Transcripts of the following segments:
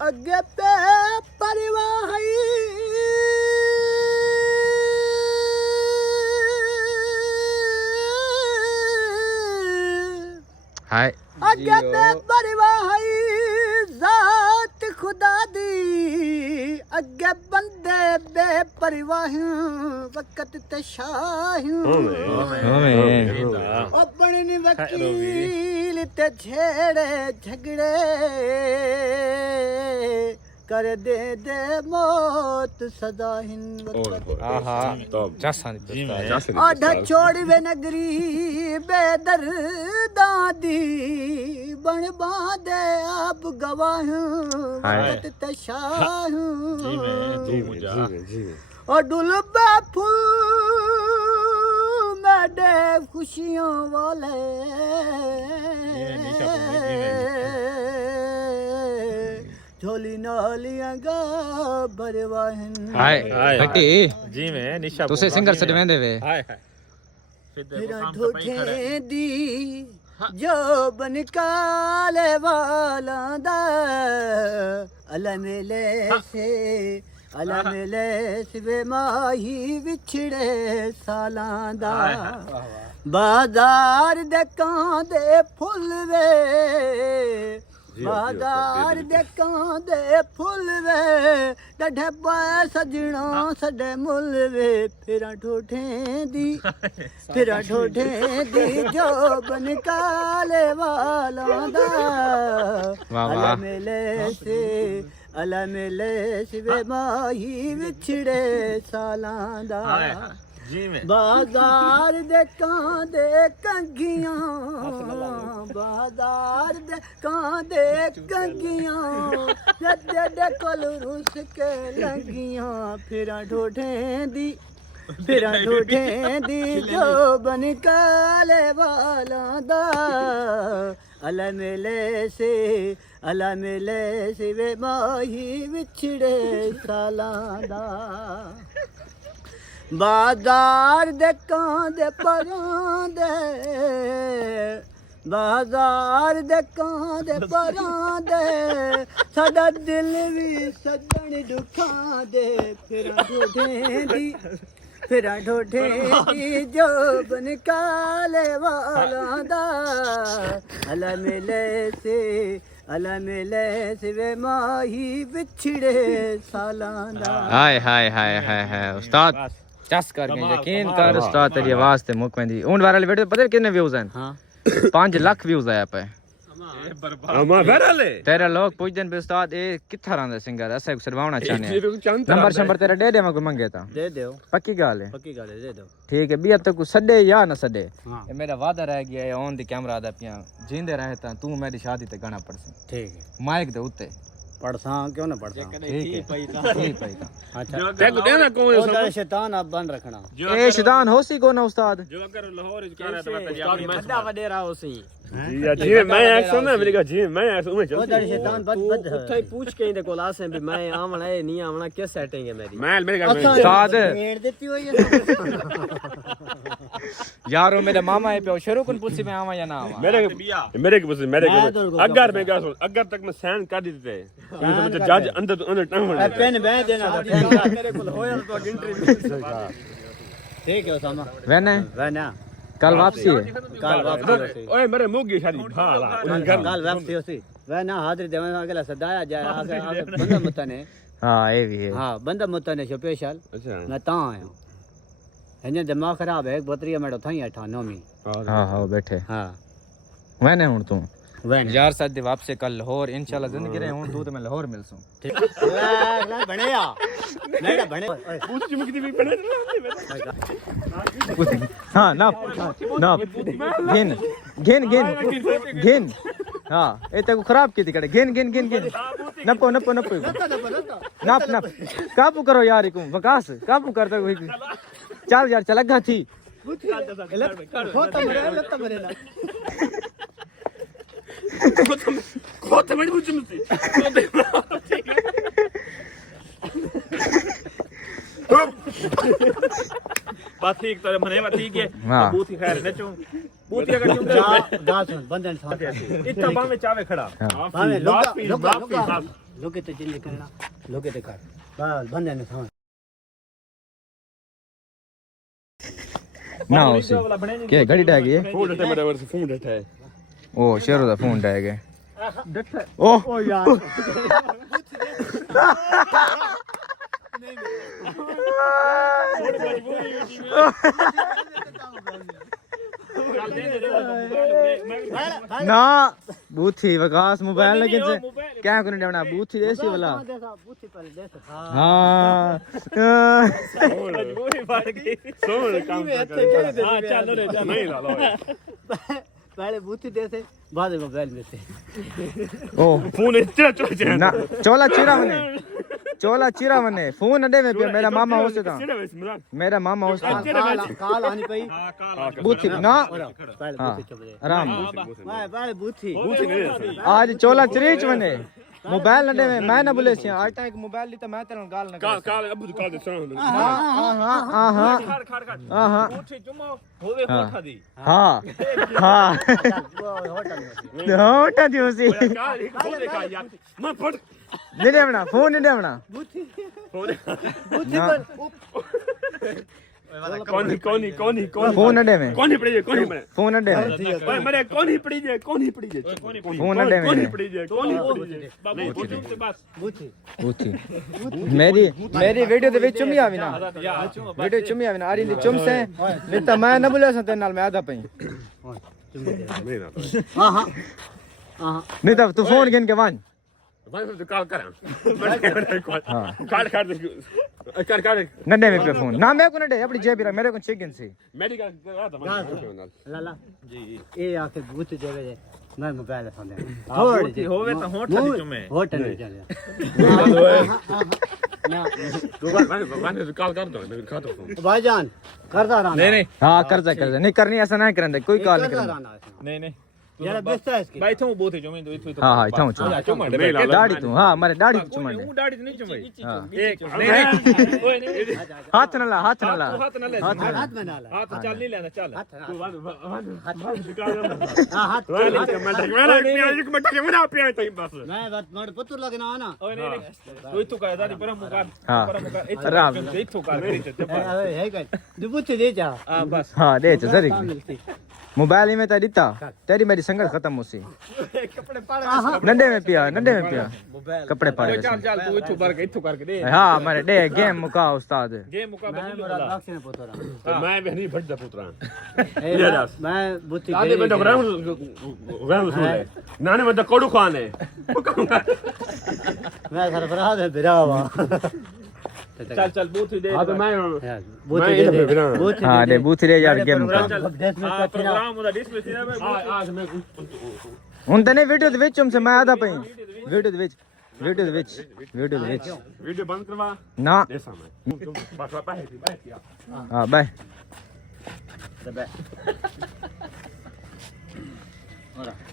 अगे पे परिवाही हाय अगे पे परिवाही जात खुदा दी अगे बंदे बेपरवाही वक्त ते शाही अपने वकील ते छेड़े झगड़े कर दे मौत सदा आहा जसन आधा छोड़ वे नगरी बेदर्दा दी बन बांधे आप गवाह वक्त ते शाह और डुलबा फूल मेरे खुशियों वाले झोली नालियां गा बरवाहन हाय हटी जी मैं निशा तुसे सिंगर से वेंदे वे हाय हाय फिर ठोठे दी जो बन काले वाला दा अला मिले सिवे माही विछड़े सालां दा बाजार दे कांदे फुल वे बाजार दे कांदे फुल वे डढे पाए सजना सडे मुल वे फिर ठोठे दी जो बन काले वाला दा अला मिले सिवे माही विछड़े सालां दा बाजार दे कांदे कंगियां बाजार दे कांदे कंगियां जड्डे कोल रुस के लंगियां फिर ठोठे दी जो बन काले वाला दा अला मिले सिवे माही विछड़े सालां दा बाजार दे कांदे परांदे बाजार दे कांदे परांदे साडा दिल भी सजन दुखां दे फिर ठोठे दी जो बन काले वाला दा अला मिले सिवे माही विछड़े सालां दा हाय हाय हाय हाय हाय उस्ताद चस कर गए यकीन कर उस्ताद तेरी आवाज ते मुक वेंदी उन वायरल वीडियो पता है कितने व्यूज हैं हां 5 लाख व्यूज आया पे अमा वायरल है तेरा लोग पूछ दिन पे उस्ताद ए किथा रंदा सिंगर ऐसे सरवावना चाहने नंबर शंबर तेरा दे दे मैं को मंगे ता दे दो पक्की गाल है दे दो ठीक है भी अब तक सडे या ना सडे ये मेरा वादा रह गया है ऑन दी कैमरा दा पिया जिंदे रहे ता तू मेरी शादी ते गाना पड़सी ठीक है माइक दे उत्ते पढ़सा क्यों ना पढ़सा ठीक है अच्छा देखो देना कौन है उधर शैतान आप बंद रखना ए शैतान होसी को ना उस्ताद जो अगर लाहौर इस कहना तो बता अपनी बड़ा वडेरा होसी जी मैं एक्शन ना मेरे का जी मैं उमे चल उधर शैतान बद उठे पूछ के इंदे कोल आसे भी मैं आवना ए नहीं आवना किस सेटिंग है मेरी मैं मेरे का उस्ताद भेड़ देती हुई है यारो मेरा मामा है पे शुरू कौन पूछी मैं आवा या ना आवा मेरे अगर मैं क्या सुन अगर तक मैं सहन कर देते तो मुझे जज अंदर टांग पेन बह देना तेरे कोल होया तो इंटरव्यू ठीक है ओसामा वेना कल वापसी है ओए मेरे मुंह की शादी भाला कल वापसी होसी वेना हाजिर देवन अगला सदाया जाए आगे बंदा मुतने हां ये भी है हां बंदा मुतने स्पेशल अच्छा मैं ता आया इन्हें दिमाग खराब है बतरिया मेडो थाई 98 हां हां बैठे हां मैंने हुन तू यार साथ दे वापस कल लाहौर इंशाल्लाह जिंदगी रहे हुन तू तो मैं लाहौर मिलसूं ठीक ला बनेया नहीं बने पूछ चुमकदी भी बने हां ना गिन हां ए ते को खराब की कड़े गिन नपो नाप काबू करो यार को वकास काबू करता कोई चल यार चलगा थी खोते में पूछ मुझसे बात ठीक तो मने बात ठीक है बूथ खैर न चूं बूथ अगर चूं गा सुन बंदन साथ इतना बा में चावे खड़ा हां लोके ते चेंज करना लोके ते कर बस बंदे ने समझ ना उसी के घड़ी टह गई है फोन डटे मेरे वर्ष फोन डटे है ओ शेरों दा फोन टह गया डट्ठा ओ ओ यार ना बूथी विकास मोबाइल लगे से क्या कोने देवना बूथी देसी वाला बूथी पहले दे हां मजबूरी पड़ गई सोन काम कर हां चलो रे चलो नहीं ला लो पहले बूथी दे से बाद में मोबाइल में से ओ फोन इतना चोचे ना चोला चीरा मने फोन अडे में पिया मेरा मामा होसे था मेरा मामा होसे काल आनी पई हां काल बूथी ना पहले बूथी चुप दे आराम मैं पहले बूथी नहीं आज चोला चरीच मने मोबाइल नडे में मैं ना बोले सी आज तक मोबाइल ली तो मैं तेरे गाल ना काल अब काल दे सोन हां खड़ खड़ खड़ हां उठी जुमो होवे होठा दी हां हां होटा दी उसी काल खोल दे का यार मैं फट नहीं देवना फोन नहीं देवना बूथी फोन बूथी पर कोनी फोन अडे में कोनी पड़ी कोनी फोन अडे में ओए मेरे कोनी पड़ी कोनी फोन अडे में कोनी पड़ी नहीं बूथी से बस बूथी मेरी वीडियो दे विच चुमी आवी ना वीडियो चुमी आवी ना आरी दी चुम से नहीं तो मैं ना बोले सते नाल मैं आधा पई हां हां हां नहीं तो तू फोन गिन के वन भाई तो काल कर काट नड्डे में पे फोन ना मैं को नड्डे अपनी जेब मेरे को चेक गिन से मेडिकल करा था लाला जी ये आके बूथ जगह है मैं मोबाइल फोन दे थोड़ी होवे तो होठा दी चुमे होटल में चले ना मैं काल कर दो मैं खाता हूं भाईजान करदा रहना नहीं हां कर्जा नहीं करनी ऐसा नहीं करंदे कोई कॉल नहीं करना नहीं जरा बेस्ता है इसके भाई तुम बोथ चुमे तो इथो हां हां इथां चुमा दाढ़ी तू हां मारे दाढ़ी चुमा दे हूं दाढ़ी नहीं चुमे हां एक नहीं ओए नहीं हाथ न ला हाथ ना ले हाथ में ना ला हाथ चल नहीं लेना चल तू हाथ मैं एक मिनट के मेरा पिया तई बस मैं बात मर पुत्र लगना ना ओए नहीं तू इथो का दादी पर मुकार हां पर मुकार आराम इथो का अरे है का दुबुत दे जा हां बस हां दे जरी मोबाइल में तो दिता तेरी मेरी संगत खत्म होसी कपड़े पाड़ नंडे में पिया कपड़े पाए चल चल तू इथो कर के इथो करके दे हां मारे दे गेम मुका उस्ताद गेम मुका मैं मेरा लक्ष्य ने पुत्र मैं भी नहीं भटदा पुत्रा मैं बुद्धि दादी में तो राम सुने नाने में तो कोड़ू खान है मैं सरफराज है बिरावा चल चल बूथ दे हां तो मैं बूथ हां दे बूथ दे यार गेम मुका हां प्रोग्राम उदा डिस्प्ले से आज मैं हुन तने वीडियो दे विच से मैं आधा पई वीडियो दे विच वीडियो बंद करवा ना ऐसा मैं बस बाय हां बाय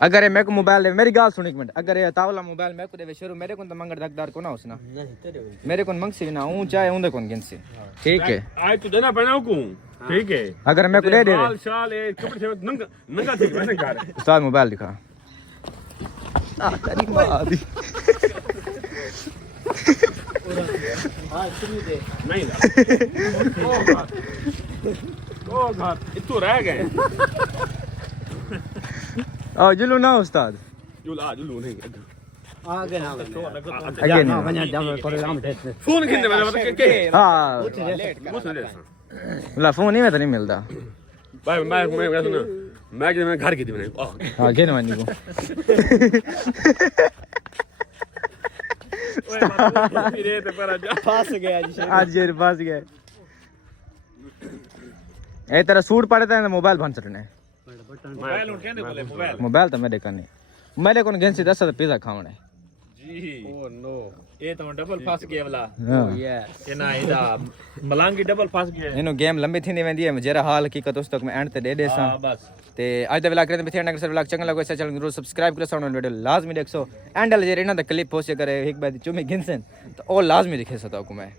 अगर ये मेरे को मोबाइल दे मेरी गाल सुन एक मिनट अगर ये तावला मोबाइल मेरे को दे शुरू मेरे को तो मंगड़ दकदार को ना उसना मेरे को मंगसी ना हूं चाहे उंदे कोन गिनसी ठीक है आज तू देना पड़ना को ठीक है अगर मेरे को दे दे शाल शाल ए कपड़े से नंगा ठीक वैसे कर उस्ताद मोबाइल दिखा तेरी मां दी हां सुनी दे नहीं ओ घर इतो रह गए ओ जुलू ना उस्ताद जुलू नहीं आगे ना आगे नहीं वना जब प्रोग्राम थे फोन कितने बजे के हां ला फोन नहीं में तो नहीं मिलता भाई मैं सुनो मैं घर की थी मैंने हां गेन वानी को फिर ते पर फंस गया जी आज जेर फंस गए ए तेरा सूट पड़ता है मोबाइल बन सकने मोबाइल उठ के बोले मोबाइल तो मेरे कने मेरे को गेंसी 10 पिज्जा खावणे जी ओ नो ये तो डबल फंस गया वाला हां ये ना इदा मलांगी डबल फंस गया इनो गेम लंबी थी वेंदी है जरा हाल हकीकत उस तक मैं एंड ते दे दे सा बस ते आज दा व्लॉग करे ते थे सर व्लॉग चंगा लगो ऐसा चैनल जरूर सब्सक्राइब करो साउंड वीडियो लाजमी देखो एंड ले जे ना द क्लिप पोस्ट करे एक बार चुमी गिनसन तो ओ लाजमी दिखे सता को मैं